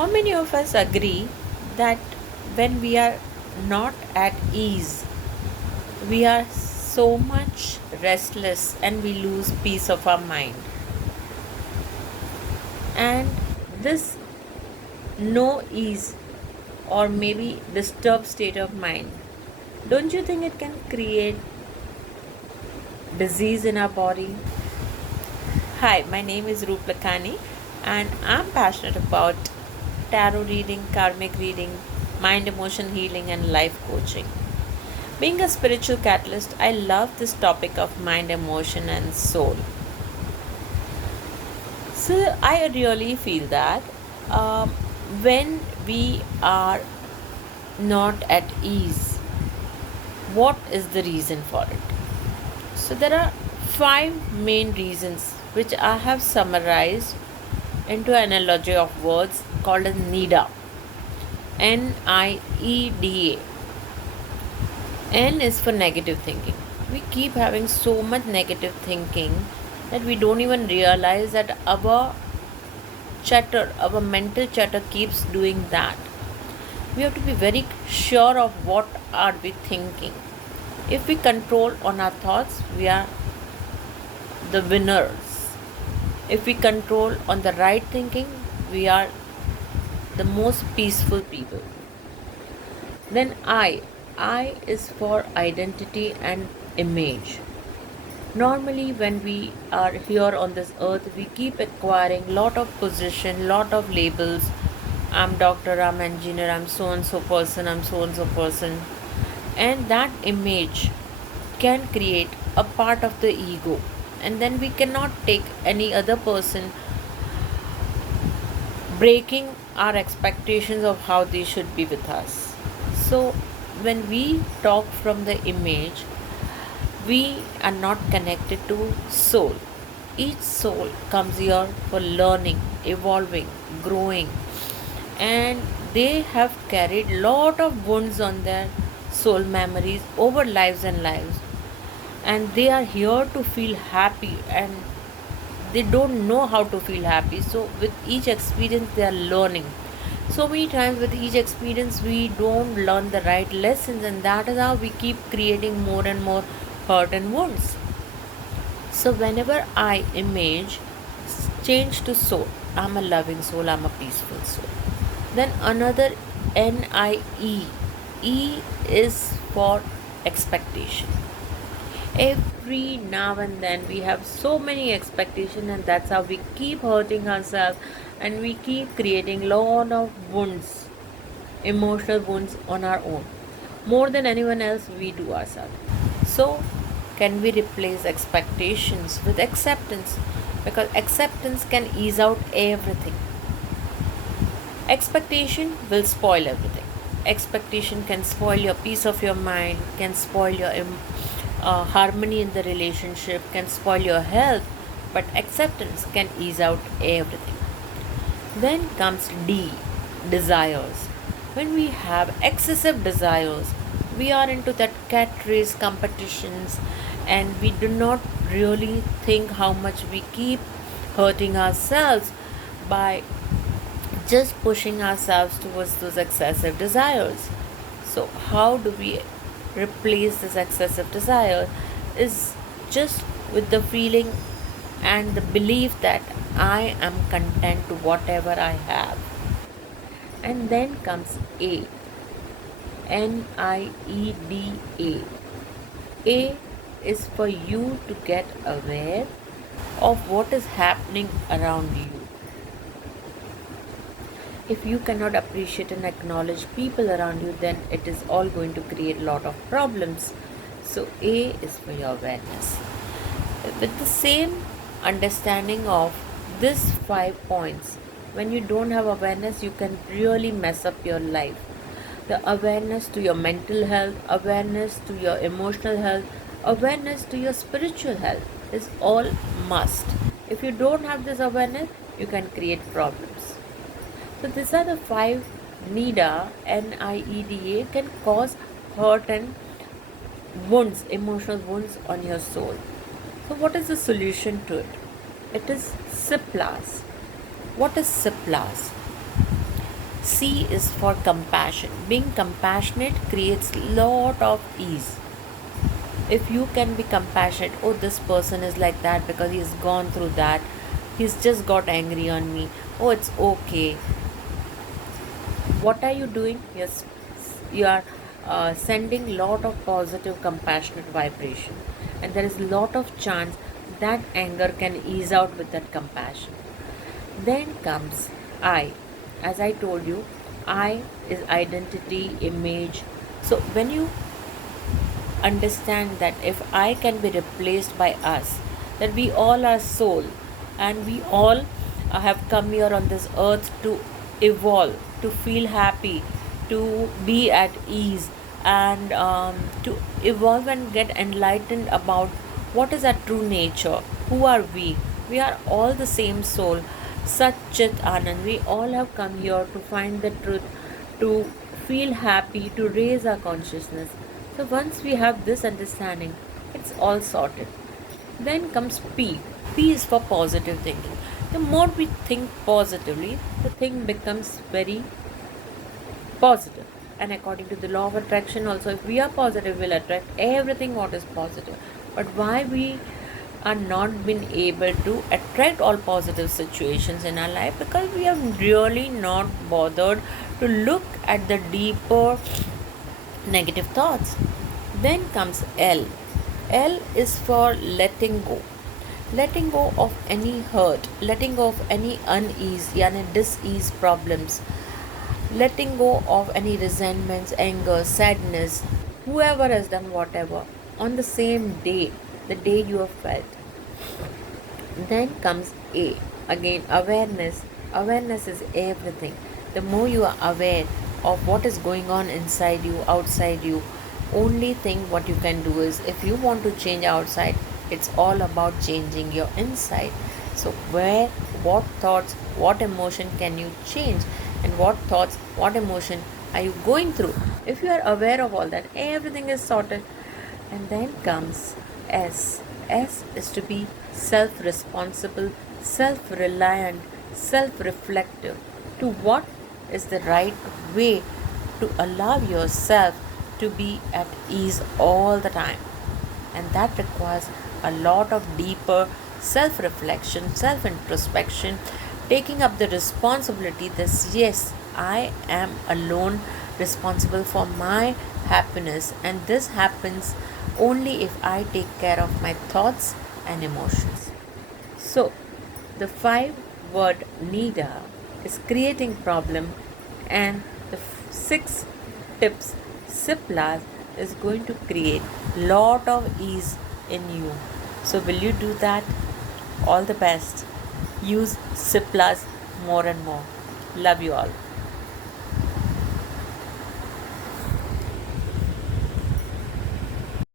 How many of us agree that when we are not at ease, we are so much restless and we lose peace of our mind? And this no ease or maybe disturbed state of mind, don't you think it can create disease in our body? Hi, my name is Roop Lakhani and I'm passionate about tarot reading, karmic reading, mind emotion healing, and life coaching. Being a spiritual catalyst, I love this topic of mind, emotion, and soul. So, I really feel that um, when we are not at ease, what is the reason for it? So, there are five main reasons which I have summarized into an analogy of words called as NIDA. NIEDA. N is for negative thinking. We keep having so much negative thinking that we don't even realize that our chatter, our mental chatter keeps doing that. We have to be very sure of what are we thinking. If we control on our thoughts, we are the winners. If we control on the right thinking, we are the most peaceful people. Then I is for identity and image. Normally when we are here on this earth, we keep acquiring lot of position, lot of labels. I'm doctor, I'm engineer, I'm so and so person, I'm so and so person. And that image can create a part of the ego. And then we cannot take any other person breaking our expectations of how they should be with us. So, when we talk from the image, we are not connected to soul. Each soul comes here for learning, evolving, growing, and they have carried lot of wounds on their soul memories over lives and lives, and they are here to feel happy and they don't know how to feel happy. So with each experience they are learning. So many times with each experience we don't learn the right lessons, and that is how we keep creating more and more hurt and wounds. So whenever I image change to soul, I'm a loving soul, I'm a peaceful soul. Then another NIE. E is for expectation. Every now and then we have so many expectations, and that's how we keep hurting ourselves and we keep creating lot of wounds, emotional wounds on our own, more than anyone else we do ourselves. So can we replace expectations with acceptance? Because acceptance can ease out everything. Expectation will spoil everything. Expectation can spoil your peace of your mind, can spoil your harmony in the relationship, can spoil your health, but acceptance can ease out everything. Then comes D, desires. When we have excessive desires, we are into that cat race competitions, and we do not really think how much we keep hurting ourselves by just pushing ourselves towards those excessive desires. So, how do we replace this excessive desire? Is just with the feeling and the belief that I am content to whatever I have. And then comes A, NIEDA. A is for you to get aware of what is happening around you. If you cannot appreciate and acknowledge people around you, then it is all going to create a lot of problems. So A is for your awareness. With the same understanding of these 5 points, when you don't have awareness, you can really mess up your life. The awareness to your mental health, awareness to your emotional health, awareness to your spiritual health is all must. If you don't have this awareness, you can create problems. So these are the 5 NIDA, NIEDA can cause hurt and wounds, emotional wounds on your soul. So what is the solution to it? It is SIPLAS. What is SIPLAS? C is for compassion. Being compassionate creates lot of ease. If you can be compassionate, oh, this person is like that because he's gone through that, he's just got angry on me, oh, it's okay. What are you doing? Yes, you are sending lot of positive compassionate vibration, and there is lot of chance that anger can ease out with that compassion. Then comes I. As I told you, I is identity, image. So when you understand that if I can be replaced by us, that we all are soul, and we all have come here on this earth to evolve, to feel happy, to be at ease, and to evolve and get enlightened about what is our true nature, who are we. We are all the same soul, Satchit Anand. We all have come here to find the truth, to feel happy, to raise our consciousness. So once we have this understanding, it's all sorted. Then comes P. P is for positive thinking. The more we think positively, the thing becomes very positive. And according to the law of attraction, also, if we are positive, we'll attract everything what is positive. But why we are not been able to attract all positive situations in our life? Because we have really not bothered to look at the deeper negative thoughts. Then comes L. L is for letting go. Letting go of any hurt, letting go of any unease, yani dis-ease problems, letting go of any resentments, anger, sadness, whoever has done whatever on the same day, the day you have felt. Then comes A. Again, awareness. Awareness is everything. The more you are aware of what is going on inside you, outside you, only thing what you can do is, if you want to change outside, it's all about changing your inside. So where, what thoughts, what emotion can you change, and what thoughts, what emotion are you going through? If you are aware of all that, everything is sorted. And then comes S. S is to be self responsible, self reliant, self reflective. To what is the right way to allow yourself to be at ease all the time. And that requires a lot of deeper self reflection, self introspection, taking up the responsibility that yes, I am alone responsible for my happiness, and this happens only if I take care of my thoughts and emotions. So, the 5 word NIDA is creating problem, and the 6 tips Ciplas is going to create lot of ease in you. So, will you do that? All the best. Use Ciplas more and more. Love you all.